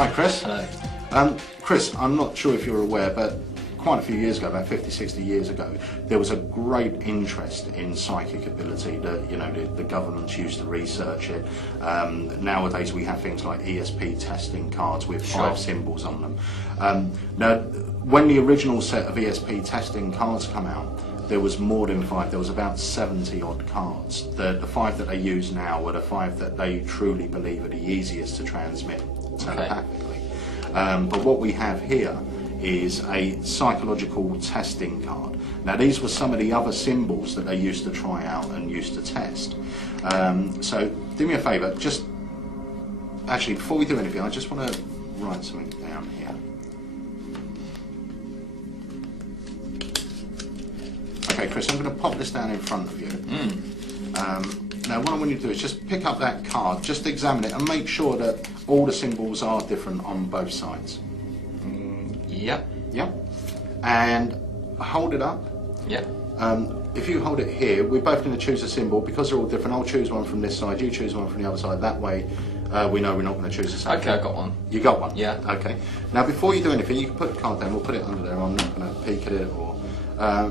Hi, Chris. Hello. Chris, I'm not sure if you're aware, but quite a few years ago, about 50, 60 years ago, there was a great interest in psychic ability that, the governments used to research it. Nowadays we have things like ESP testing cards with 5 symbols on them. Now, when the original set of ESP testing cards come out, there was more than 5, there was about 70 odd cards. The 5 that they use now are the 5 that they truly believe are the easiest to transmit telepathically. But what we have here is a psychological testing card. Now these were some of the other symbols that they used to try out and used to test. So do me a favour, actually before we do anything, I just want to write something down here. Okay, Chris, I'm going to pop this down in front of you. Now what I want you to do is just pick up that card, just examine it and make sure that all the symbols are different on both sides. Yep. Yep. And hold it up. Yep. If you hold it here, we're both going to choose a symbol. Because they're all different, I'll choose one from this side, you choose one from the other side. That way we know we're not going to choose the same. Okay, I got one. You got one? Yeah. Okay. Now before you do anything, you can put the card down, we'll put it under there. I'm not going to peek at it or...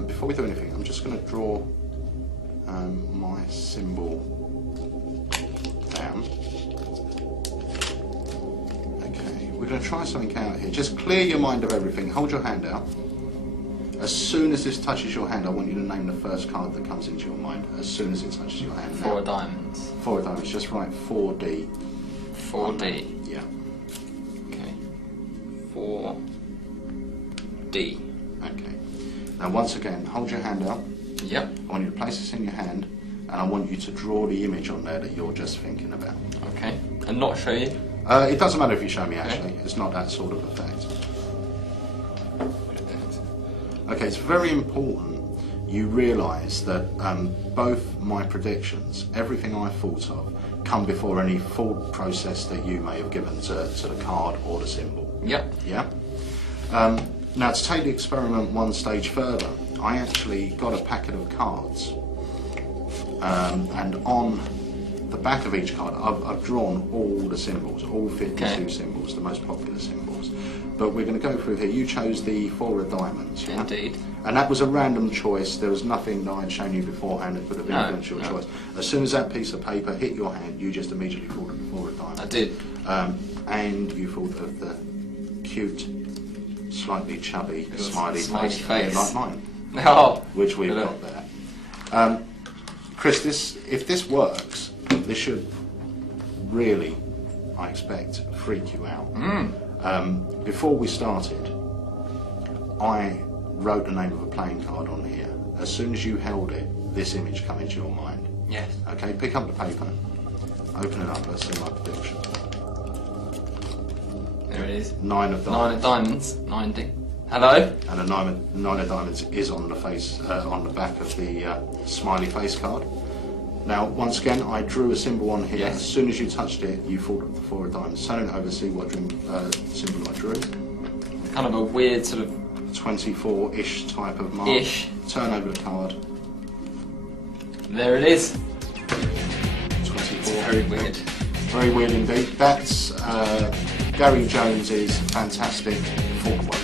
before we do anything, I'm just going to draw my symbol down. Okay, we're going to try something out here. Just clear your mind of everything. Hold your hand out. As soon as this touches your hand, I want you to name the first card that comes into your mind. As soon as it touches your hand. 4 diamonds. 4 diamonds. Just write 4D. 4D. Yeah. Okay. 4D. Okay. Now once again, hold your hand out. Yep. I want you to place this in your hand, and I want you to draw the image on there that you're just thinking about. Okay. And not show you? It doesn't matter if you show me, actually. It's not that sort of effect. Okay, it's very important you realise that both my predictions, everything I thought of, come before any thought process that you may have given to the card or the symbol. Yep. Yeah? Now, to take the experiment one stage further, I actually got a packet of cards, and on the back of each card, I've drawn all the symbols, all 52 symbols, the most popular symbols. But we're going to go through here. You chose the 4 of diamonds. Yeah? Indeed. And that was a random choice. There was nothing that I'd shown you beforehand that could have influenced your choice. As soon as that piece of paper hit your hand, you just immediately thought of the 4 of diamonds. I did. And you thought of the cute, slightly chubby, smiley face like mine. Oh, which we've got there. Chris, if this works, this should really, I expect, freak you out. Before we started, I wrote the name of a playing card on here. As soon as you held it, this image came into your mind. yes. Okay, pick up the paper, open it up, let's see my prediction. There it is. 9 of diamonds. 9 of diamonds. 90. Hello? And a 9 of diamonds is on the face, on the back of the smiley face card. Now, once again, I drew a symbol on here. Yes. As soon as you touched it, you thought of the 4 of diamonds. Turn it over, see what symbol I drew. Kind of a weird sort of... 24-ish type of mark. Ish. Turn over the card. There it is. 24. Very weird. Very weird indeed. That's Gary Jones's fantastic footwork.